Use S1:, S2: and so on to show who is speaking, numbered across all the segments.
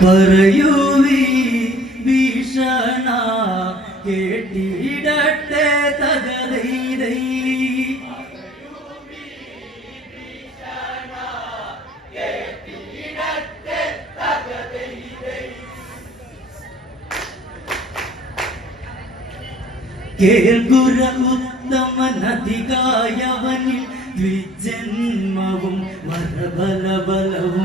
S1: പറയൂവി ഭീഷണ കേട്ടിടട്ടെ തകരൈ കേൾക്കുര ഉത്തമനധികായവനിൽ ദ്വിജന്മവും വരബലബലവും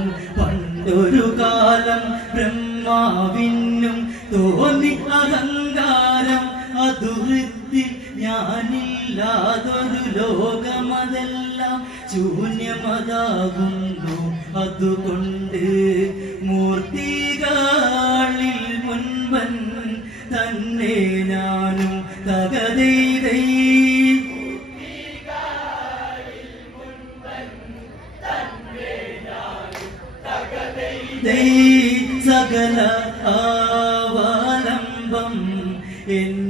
S1: പണ്ടൊരു കാലം ബ്രഹ്മാവിനും തോന്നി അഹങ്കാരം. അതുവൃത്തി ഞാനില്ലാതൊരു ലോകമതെല്ലാം ശൂന്യമതാകുന്നു. അതുകൊണ്ട് മൂർത്തികളിൽ സകല ആവാലംബം എന്നിലാണ്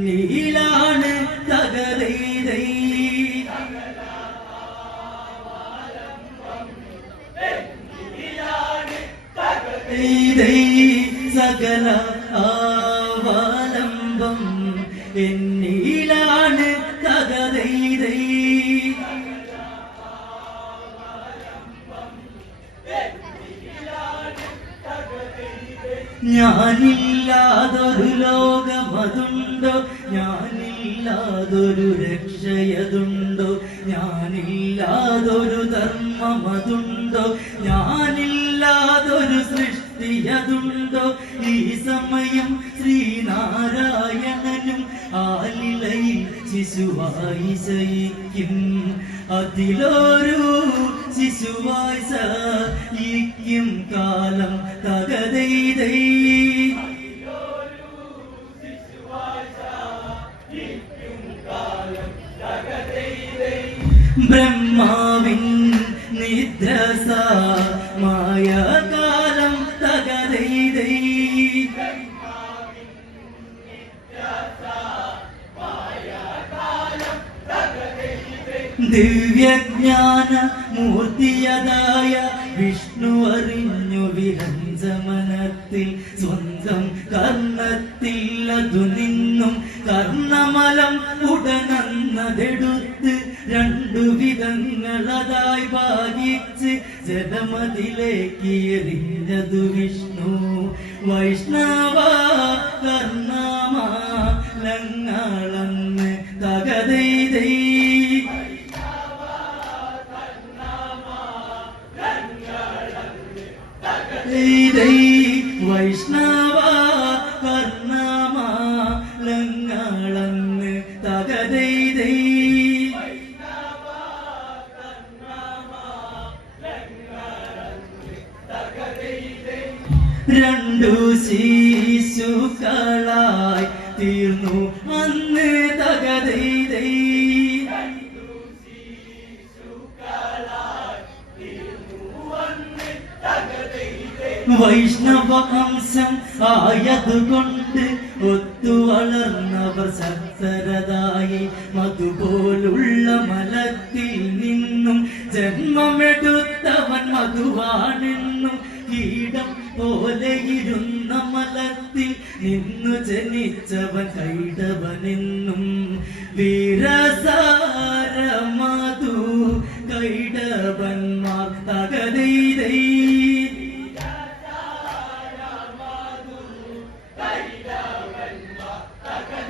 S1: ആലിലയിൽ ശിശുവായി സയിക്കും അതിലൊരു ശിശുവായി സയിക്കും കാലം തകതൈതൈ ബ്രഹ്മാവിൻ നിദ്രസ ദിവ്യജ്ഞാന മൂർത്തിയതായ വിഷ്ണു അറിഞ്ഞു വിരഞ്ജമനത്തിൽ സ്വന്തം കർണത്തിൽ അതു നിന്നും കർണമലം ഉടനന്നതെടുത്ത് രണ്ടു വിധങ്ങളതായി ഭാഗിച്ച് ജലമതിലേക്ക് എറിഞ്ഞതു വിഷ്ണു. വൈഷ്ണവ കർണമാലങ്ങളന്ന് മലത്തിൽ നിന്നും ജന്മമെടുത്തവൻ മധുവാണെന്നും കീടം പോലെ ഇരുന്ന മലത്തിൽ നിന്നു ജനിച്ചവൻ കൈടവനെന്നും വീരസാര മധു കൈടവന്മാർ തകതൈതൈ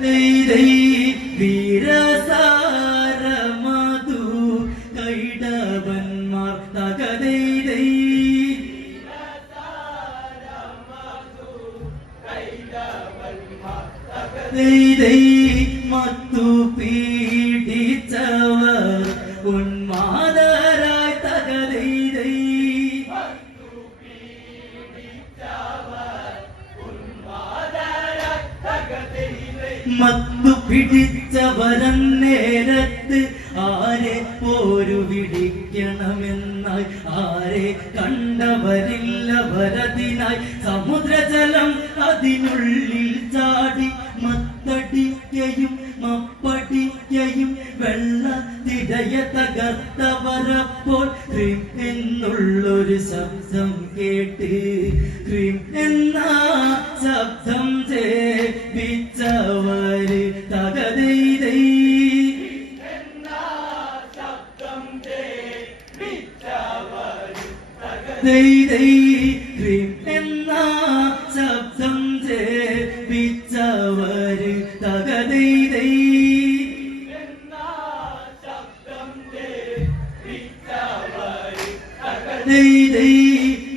S1: വീരസാര മത്തു പിടിച്ചവരൻ നേരത്ത് ആരെ പോരു പിടിക്കണമെന്നായി ആരെ കണ്ടവരില്ല വരതിനായി. സമുദ്രജലം അതിനുള്ളിൽ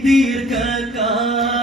S1: ദീർഘകാലം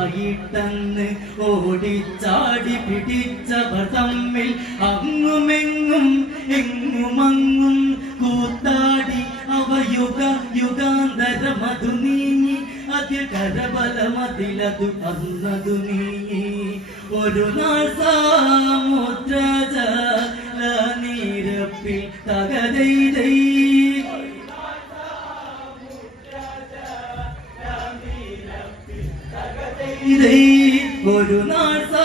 S1: പതിവായിട്ടെന്ന് ഓടിച്ചാടി പിടിച്ചവർ തമ്മിൽ അങ്ങുമെങ്ങും എങ്ങുമങ്ങും കൂത്താടി അവ യുഗ യുഗാന്തരമതു നീങ്ങി അതിൽ കരബലമതിലതു അന്നതു നീങ്ങി. ഒരു നാൾ ഒരു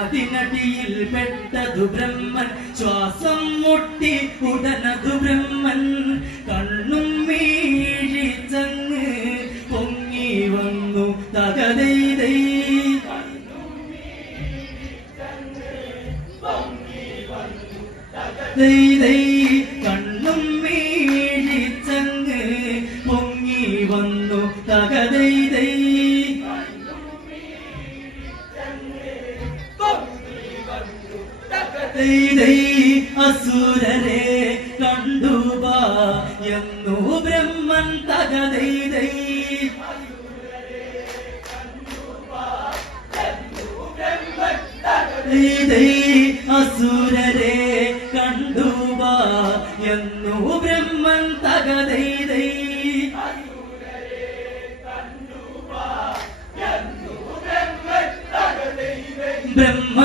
S1: ജലമതിനടിയിൽ പെട്ടതു ബ്രഹ്മൻ. ശ്വാസം മുട്ടി ഉടനതു ബ്രഹ്മൻ. കണ്ണും വീഴിച്ചങ്ങ് പൊങ്ങി വന്നു തകതൈതൈ ദൈതൈ കണ്ണും അസുരരെ കണ്ടുപ എന്നു ബ്രഹ്മൻ തകതൈതൈ അസുരരെ കണ്ടുപ എന്നു ബ്രഹ്മൻ തകതൈതൈ ബ്രഹ്മദേവനെ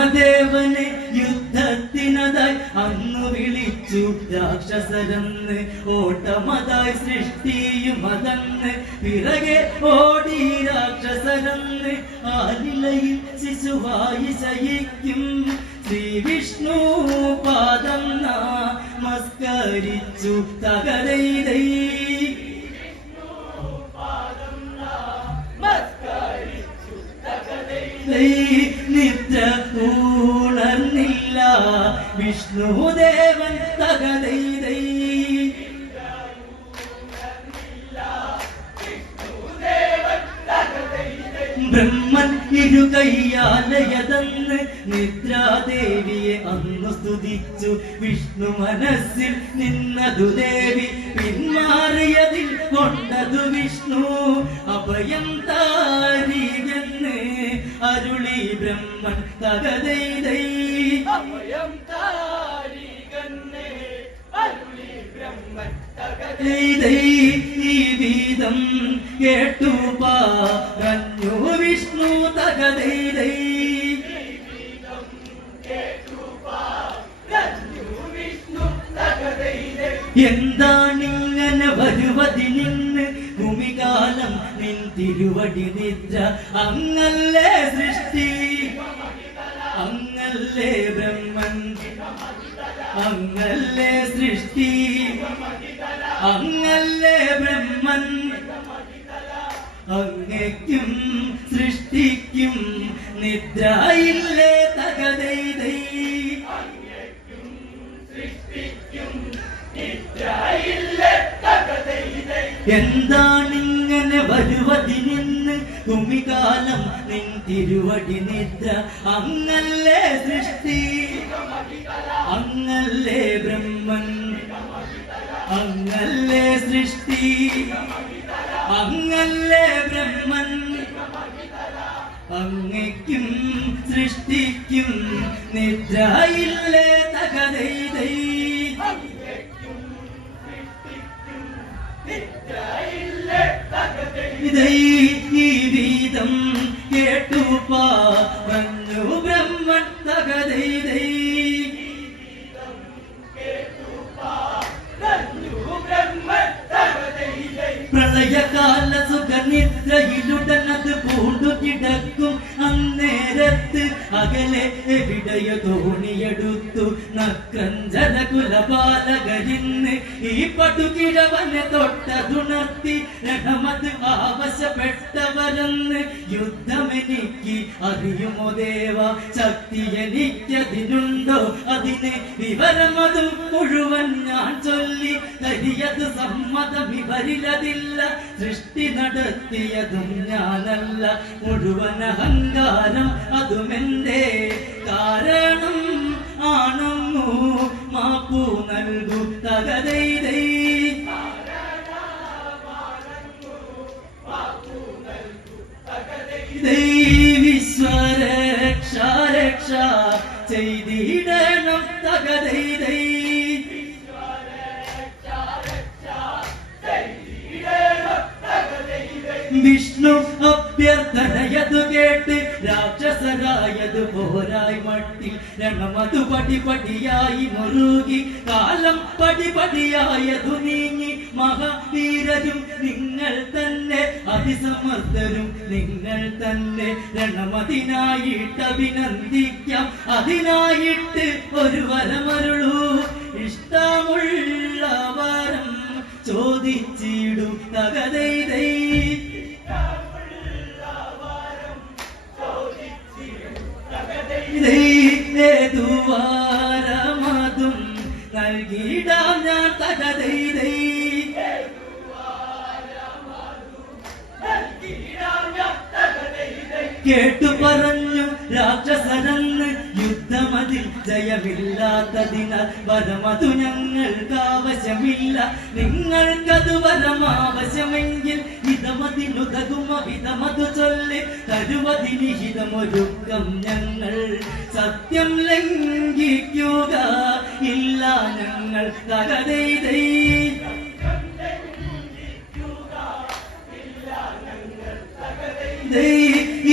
S1: വിളിച്ചു രാക്ഷസരെന്ന് ഓട്ടമതായി സൃഷ്ടിയുമതന്ന് പിറകെ ഓടി രാക്ഷസരെന്ന് ആലിലയിൽ ശിശുവായി ശയിക്കും. ശ്രീ വിഷ്ണു പാദം നമസ്കരിച്ചു തകരൈതൈ നിദ്ര ഉണർന്നില്ല വിഷ്ണുദേവൻ ബ്രഹ്മൻ ഇരുകയ്യാലയതന്ന് നിദ്രാദേവിയെ അന്നു സ്തുതിച്ചു. വിഷ്ണു മനസ്സിൽ നിന്നതു ദേവി പിന്മാറിയതിൽ കൊണ്ടതു വിഷ്ണു. അഭയം താരിയെന്ന് അരുളി ബ്രഹ്മൻ തകതൈതൈ
S2: അഭയം താരികന്നേ അരുളി
S1: വീതം കേട്ടു പറഞ്ഞു വിഷ്ണു തകതൈതൈ
S2: തകതൈതേ
S1: എന്താണിങ്ങനെ വരുവതി നിന്ന് ഭൂമികാലം നിൻ തിരുവടി നിദ്ര അങ്ങല്ലേ സൃഷ്ടി അങ്ങല്ലേ ബ്രഹ്മൻ അങ്ങല്ലേ സൃഷ്ടി അങ്ങല്ലേ ബ്രഹ്മൻ. അങ്ങയ്ക്കും സൃഷ്ടിക്കും നിദ്രയില്ലേ തകതൈതൈ എന്താണിങ്ങനെ വരുവതി നിന്ന് ഭൂമികാലം നിൻ തിരുവടി നിദ്ര അങ്ങല്ലേ സൃഷ്ടി. അങ്ങല്ലേ ബ്രഹ്മൻ. അങ്ങല്ലേ സൃഷ്ടി. അങ്ങല്ലേ ബ്രഹ്മൻ. അങ്ങയ്ക്കും സൃഷ്ടിക്കും നിദ്രയില്ലേ തകതൈതൈ. ഇതൈ ഈ വീതം കേട്ടു പറഞ്ഞു ബ്രഹ്മൻ തകതൈതേ. പ്രളയകാല സുഖനിദ്രയിലുടനത് പൂണ്ടു കിടക്കും. അന്നേരത്ത് അകലെ എവിടയ തോണിയെടുത്തു. നക്രഞ്ജന കുലപാലകരിന്ന് ഈ പടുകിഴവനെ തൊട്ടതുണർത്തി രഹമത് ആവശ്യപ്പെട്ടവരെന്ന് യുദ്ധമെനിക്ക് അറിയുമോ ദേവ? ശക്തി എനിക്കതിനുണ്ടോ അതിന് വിവരമതു മുഴുവൻ ഞാൻ ചൊല്ലി തരിയത് സമ്മതം ഇവരിലതില്ല. സൃഷ്ടി നടത്തിയതും ഞാനല്ല. മുഴുവൻ അഹങ്കാരം അതുമെന്റെ കാരണം ആണെന്നു മാപ്പു നൽകു തകതൈതൈ വിശ്വരക്ഷ രക്ഷ ചെയ്തിടണം തകതൈതൈ രാക്ഷസരായതു പോരായി മട്ടി രണമതു പടിപടിയായി മുറുകി. കാലം പടിപടിയായതു നീങ്ങി. മഹാവീരരും നിങ്ങൾ തന്നെ അതിസമർത്ഥരും നിങ്ങൾ തന്നെ. രണമതിനായിട്ട് അഭിനന്ദിക്കാം. അതിനായിട്ട് ഒരു വരമരുളൂ. ഇഷ്ടമുള്ള വരം ചോദിച്ചിടും. തകതൈതൈ ഏതുവാരമതും നൽകിയിടാം ഞാൻ തകതൈതൈ കേട്ടു പറഞ്ഞു രാക്ഷസനെന്ന് യുദ്ധമതിൽ ജയമില്ലാത്തതിനാൽ വരമതു ഞങ്ങൾക്ക് ആവശ്യമില്ല. നിങ്ങൾക്കത് വരം ഹിതമതിനുതകുമ ഹിതമതു ചൊല്ലി ഹിതമൊരുക്കം ഞങ്ങൾ. സത്യം ലംഘിക്കുക ഇല്ല ഞങ്ങൾ. തകതൈതൈ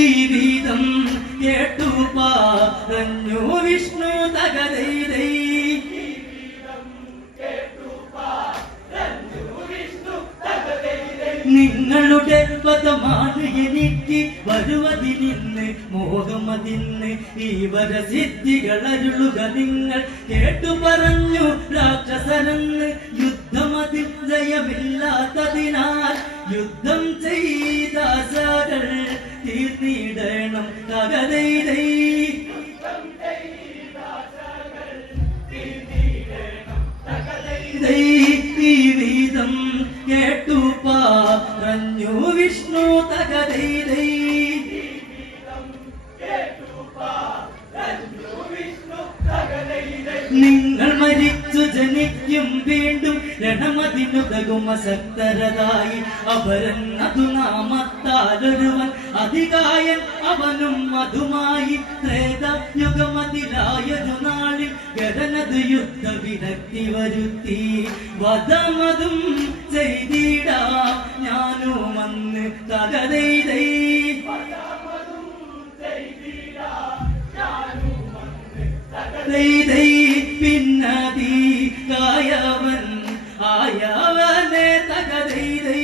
S1: ഈ വീതം കേട്ടു പറഞ്ഞു വിഷ്ണു തകതൈതൈ നിങ്ങളുടെ പദമാണ് എനിക്ക്. വരുവതിനിന്ന് മോഹമതിന്ന് ഈ വരസിദ്ധികൾ അരുളുക നിങ്ങൾ. കേട്ടു പറഞ്ഞു രാക്ഷസനെന്ന്. യുദ്ധമതിൽ ജയമില്ലാത്തതിനാൽ യുദ്ധം ചെയ്ത ആശകൾ തീർന്നിടണം. അവരൻ അതു നാമത്താലൊരുവൻ അധികായൻ അവനും അതുമായി ത്രേതയുഗമതിലായൊരു നാളിൽ ഗരനത് യുദ്ധ വിരക്തി വരുത്തി. വധമതും ചെയ്തിടാം ഞാനും അന്ന് തകതൈതൈ പിന്നതീ പിന്നതി തകതൈതൈ
S2: ആയവനെ തകതൈതൈ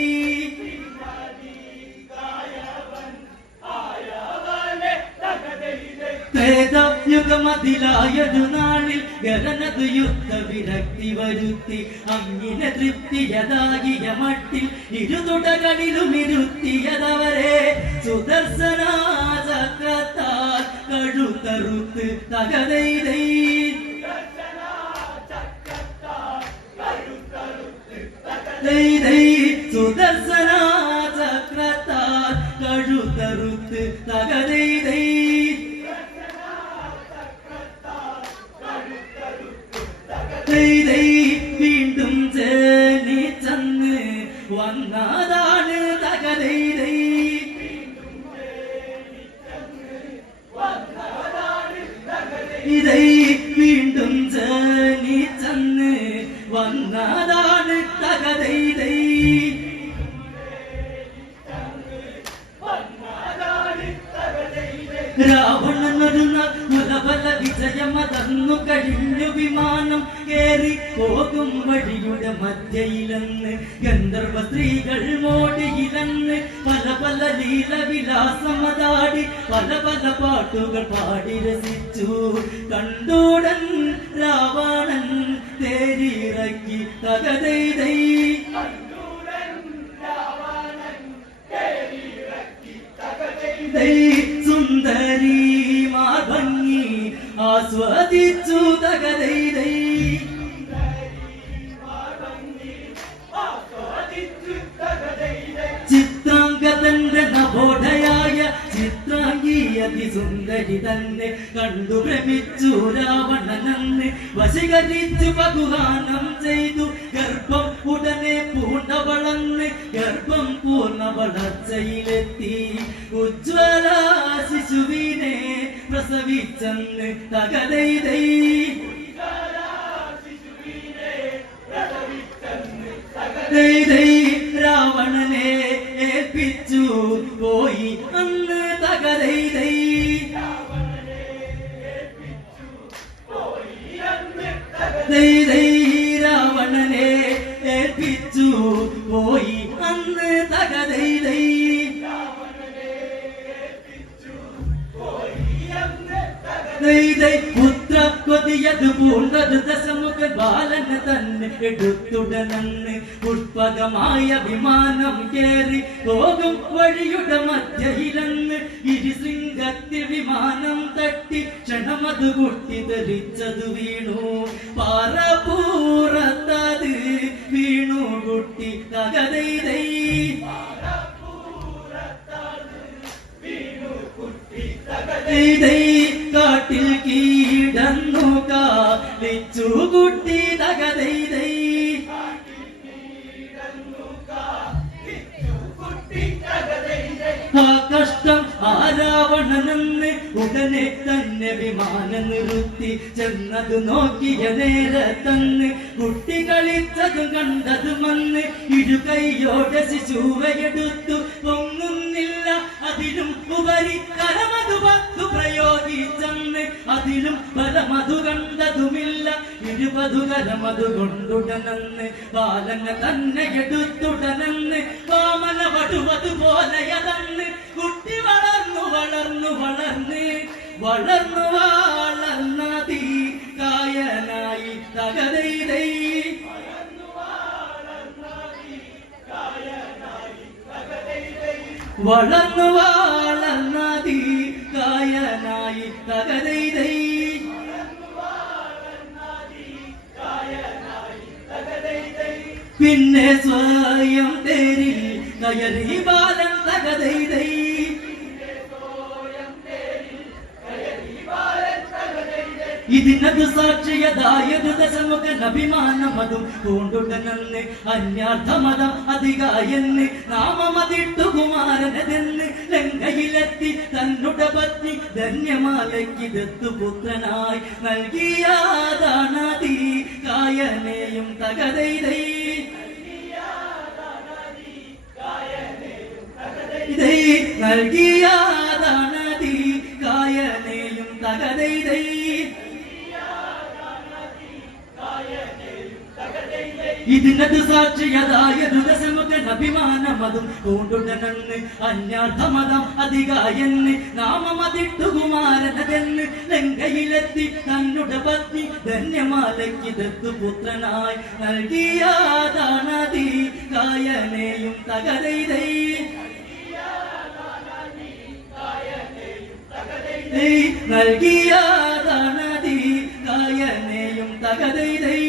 S1: യുഗമതിലായൊരു നാളിൽ ഗരനത് യുദ്ധ വിരക്തി വരുത്തി. അങ്ങിനെ തൃപ്തിയതാകിയ മട്ടിൽ ഇരുതുടകളിലും ഇരുത്തിയതവരെ. സുദർശനാ ചക്രത്താൽ കഴുത്തറുത്ത് തകതൈതൈ ദൈ സുദർശന ചക്രത്താൽ കഴുത്തറുത്ത് ദൈ വീണ്ടും ജനിച്ചന്ന് വന്നതാണ് തകതൈതൈ ഇതൈ വീണ്ടും ജനിച്ചന്ന് വന്നതാണ് തകതൈതൈ രാവണനൊരു മുലബല വിജയമതന്നു കഴിഞ്ഞു വിമാനം കേറി പോകും വഴിയുടെ മധ്യയിലെന്ന് ഗന്ധർവ സ്ത്രീകൾ മോടിയിലെന്ന് പല പല ലീലവിലാസമതാടി പല പല പാട്ടുകൾ പാടി രസിച്ചു. കണ്ടോടൻ സുന്ദരി ഭംഗി ആസ്വദിച്ചു തകതൈതൈ ചിത്രാംഗതന്റെ നവോധയായ ചിത്രാംഗി അതിസുന്ദരി തന്നെ കണ്ടു ഭ്രമിച്ചു രാവണനെന്ന് വശീകരിച്ചു ബഹുഹാനം ചെയ്തു. വളർച്ചയിലെത്തി ഉജ്വല ശിശുവിനെ പ്രസവിച്ചെന്ന് തകതൈതൈ ദൈ ദൈ പുത്ര കൊതിയത് പൂണ്ടത് ദശമുഖ ബാലന തന്നെ എടുത്തുടനന്ന് പുഷ്പകമായ വിമാനം കേറി പോകും വഴിയുടെ മധ്യയിലന്ന് ഇരുശൃംഗത്തിൽ വിമാനം തട്ടി ക്ഷണമത് കുട്ടി ധരിച്ചത് വീണു. പാറപൂറത്തത് വീണു കുട്ടി തകതൈതൈ ദൈ കാട്ടിൽ കീടന്നു കാലിച്ചു കുട്ടി തകതൈതൈ ആ കഷ്ടം ആരാവണമെന്ന് ഉടനെ തന്നെ വിമാനം നിർത്തി ചെന്നത് നോക്കിയ നേരത്തന്ന് കുട്ടി കളിച്ചതും കണ്ടത് മന്ന് ഇരു കൈയോടെ ശിശുവയെടുത്തു. അതിലും ഫലമതു കണ്ടതുമില്ല ഇരുപതു കരമതു കൊണ്ടുടനെന്ന് ബാലനെ തന്നെ എടുത്തുടനെന്ന് വാമന വടുവത് പോലെയതന്ന് കുട്ടി വളർന്നു വളർന്നു വളർന്ന് വളർന്നു വളർന്നതി കായനായി തകതൈതൈ വളർന്നു വളർന്നതി കായനായി തകതൈതൈ പിന്നെ സ്വയം തേരിൽ കയറി ബാലം തകതൈതൈ ഇതിനത് സാക്ഷിയതായത് ദശമുഖൻ അഭിമാനമതും പൂണ്ടുടനെന്ന് അന്യാർത്ഥമതം അധികായെന്ന് നാമമതിട്ടു കുമാരനതെന്ന് ലങ്കയിലെത്തി തന്നുടെ പത്നി ധന്യമാലയ്ക്കിതെത്തു പുത്രനായി നൽകിയാതാണതി കായനെയും തകതൈതൈ നൽകിയാതാണതി കായനെയും തകതൈതൈ ഇതിനത് സാക്ഷിയതായതു ദശമുഖൻ അഭിമാനമതും പൂണ്ടുടനെന്ന് അന്യാർത്ഥമതം അധികായെന്ന് നാമമതിട്ടു കുമാരനതെന്ന് ലങ്കയിലെത്തി തന്നുടെ പത്നി ധന്യമാലയ്ക്കിതെത്തു പുത്രനായി നൽകിയാതാണതി കായനെയും തകരയിലേ നൽകിയാതാണതി കായനെയും തകതൈതൈ.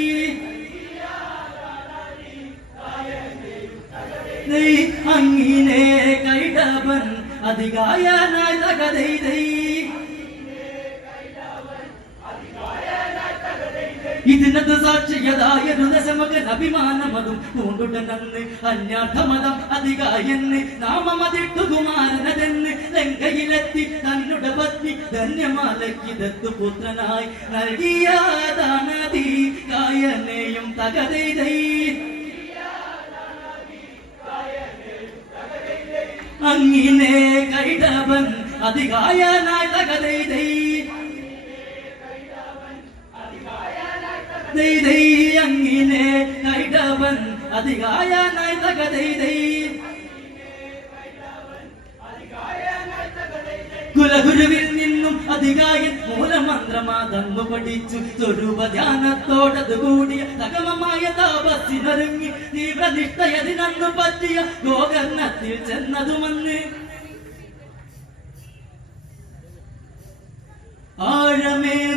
S1: അങ്ങിനെ കൈടവൻ അധികായനായി തകതൈതൈ ഇതിനത് സാക്ഷിയതായൊരു ദശമകൻ അഭിമാനമതും പൂണ്ടുടനെന്ന് അന്യാർത്ഥമതം അധികായെന്ന് നാമമതിട്ടു കുമാരനതെന്ന് ലങ്കയിലെത്തി തന്നുടെ പത്നി ധന്യമാലയ്ക്കിതെത്തു പുത്രനായി നൽകിയാതാണതി കായനെയും തകതൈതൈ അങ്ങിനെ കൈടവൻ അധികായനായി തകതൈതൈ ദൈതൈ അങ്ങിനെ കൈടവൻ അധികായനായി തകതൈതൈ അധികായൻ മൂലമന്ത്രമാതന്നു പഠിച്ചു. സ്വരൂപ ധ്യാനത്തോടത് കൂടിയ തകമമായ താപസിനൊരുങ്ങി തീവ്രനിഷ്ഠയതിനന്നു പറ്റിയ ഗോകർണത്തിൽ ചെന്നതുമന്ന്. ആഴമേറിയോരഗ്നികുണ്ടം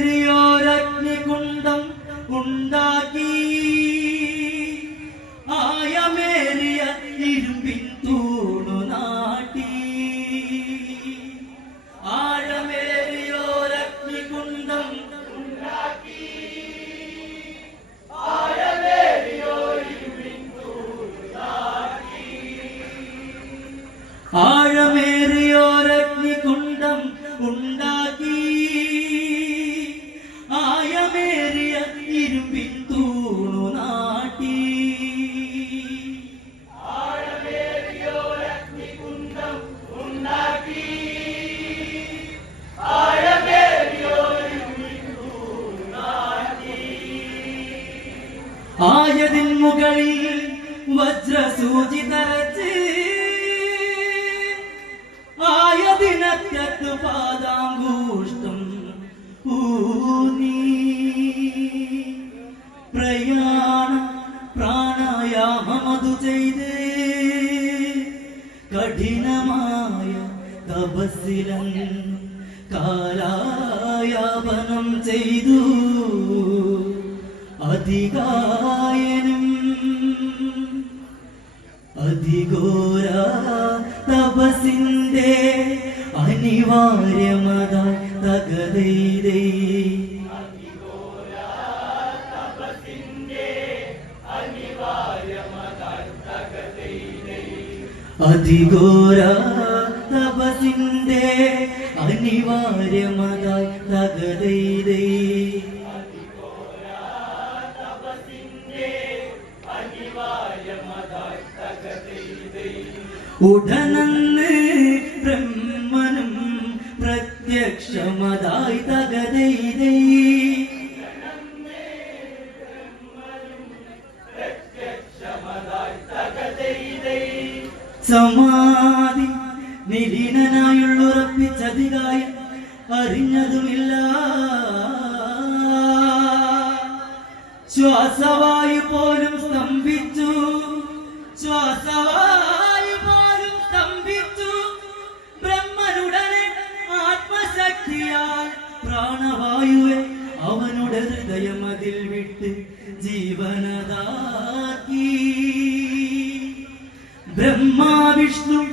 S1: അനിവാര്യമത തകതൈതൈ അതിഘോര തപസിന്റെ അനിവാര്യമതായി തകതൈതൈ ഉടനന്ന് പ്രത്യക്ഷമതായി തകതൈതൈ സമാധി നിലീനനായുള്ളുറപ്പിച്ചതികായ അറിഞ്ഞതുമില്ല. ശ്വാസവായു പോലും സ്തംഭിച്ചു. ശ്വാസവായു Krishna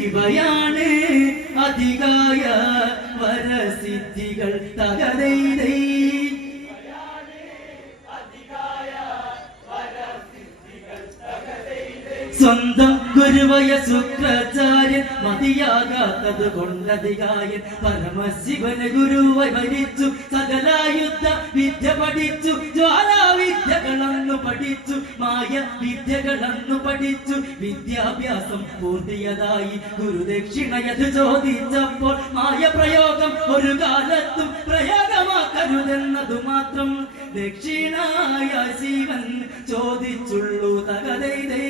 S1: ഇവയാണ് അധികായ വരസിദ്ധികൾ തകതൈതൈ. ഗുരുവയ ശുക്രാചാര്യൻ മതിയാകാത്തത് കൊണ്ടതികായൻ പരമശിവന് ഗുരുവായി ഭരിച്ചു. സകലായുദ്ധ വിദ്യ പഠിച്ചു. ജ്വാലാവിദ്യകളന്നു പഠിച്ചു. മായ വിദ്യകളന്നു പഠിച്ചു. വിദ്യാഭ്യാസം പൂർത്തിയതായി ഗുരുദക്ഷിണയത് ചോദിച്ചപ്പോൾ മായ പ്രയോഗം ഒരു കാലത്തും പ്രയോഗമാക്കരുതെന്നതു മാത്രം ദക്ഷിണായ ശിവൻ ചോദിച്ചുള്ളൂ തകതൈതേ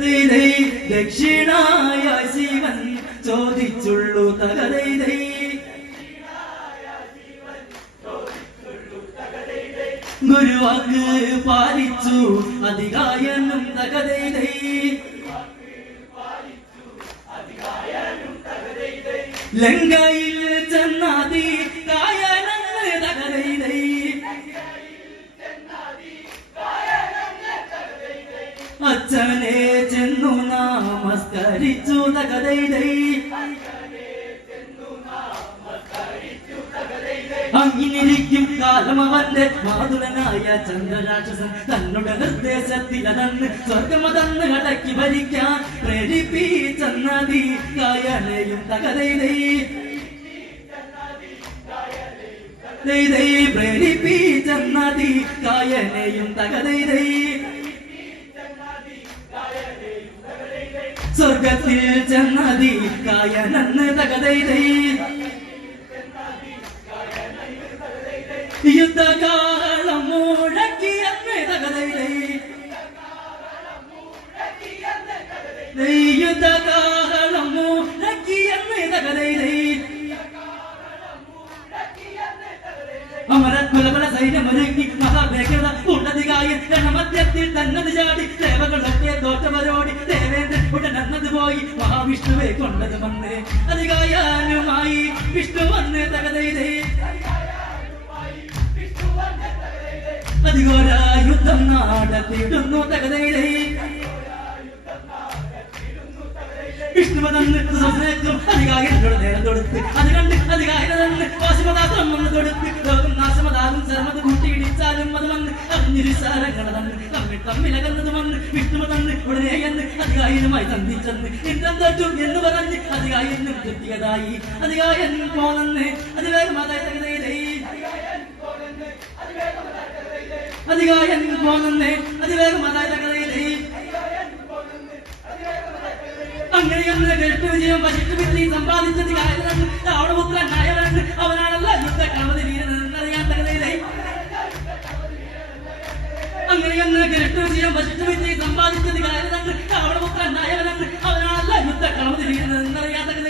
S1: ദൈ ദക്ഷിണായ ശിവൻ ചോദിച്ചുള്ളൂ തകതൈതൈ ഗുരുവാക്ക് പാലിച്ചു അധികായനും തകതൈതൈ ലങ്കയിൽ നമസ്കരിച്ചു തകതൈതൈ അങ്ങിനിരിക്കും കാലം അവന്റെ മാതുലനായ ചന്ദ്രരാക്ഷസൻ തന്നുടെ നിർദ്ദേശത്തിലതന്ന് സ്വർഗമതന്ന് കടക്കി ഭരിക്കാൻ പ്രേരിപ്പിച്ചെന്നതി കായനെയും തകതൈതൈ പ്രേരിപ്പിച്ചെന്നതി കായനെയും തകതൈതൈ സ്വർഗത്തിൽ ചെന്നതി കായനെന്ന് തകതൈതൈ യുദ്ധകാലം മുഴക്കിയെന്ന് തകതൈതൈ യുദ്ധകാലം മുഴക്കിയെന്ന് തകതൈതൈ അമരക്കുലബല സൈന്യമൊരുങ്ങി മഹാവേഗത ഉന്നതികായൻ രണമധ്യത്തിൽ തന്നത് ചാടി ദേവകളൊക്കെ തോറ്റവരോടി ദേവേന്ദ്രൻ ഉടനന്നത് പോയി മഹാവിഷ്ണുവെ കൊണ്ടത് വന്ന് അധികായാനുമായി വിഷ്ണു വന്ന് തകതൈതേ അധികോര യുദ്ധം നാടത്തിടുന്നു തകതൈതേ വിഷ്ണുപതന്ന് സ്വപ്നേറ്റും അധികായനോട് നേരം തൊടുത്ത്. അത് കണ്ട് അധികാരം വാശുപദാത്രം വന്ന് തൊടുത്ത്. ലോകം അറിഞ്ഞിരിസാരങ്ങള തമ്മിൽ കേട്ടു വിജയം വശിട്ട് വിധി സമ്പാദിച്ചത് കായലാണ് രാവണപുത്രൻ നായരാണ് അവനാണല്ല കളമതി വീരനെന്നറിയാൻ അങ്ങനെയൊന്ന് കേട്ടു വിജയം വശിട്ട് വിധി സമ്പാദിച്ചത് കായലാണ് രാവണപുത്രൻ നായരാണ് അവനാണല്ല യുദ്ധ കളമതി വീരനെന്ന്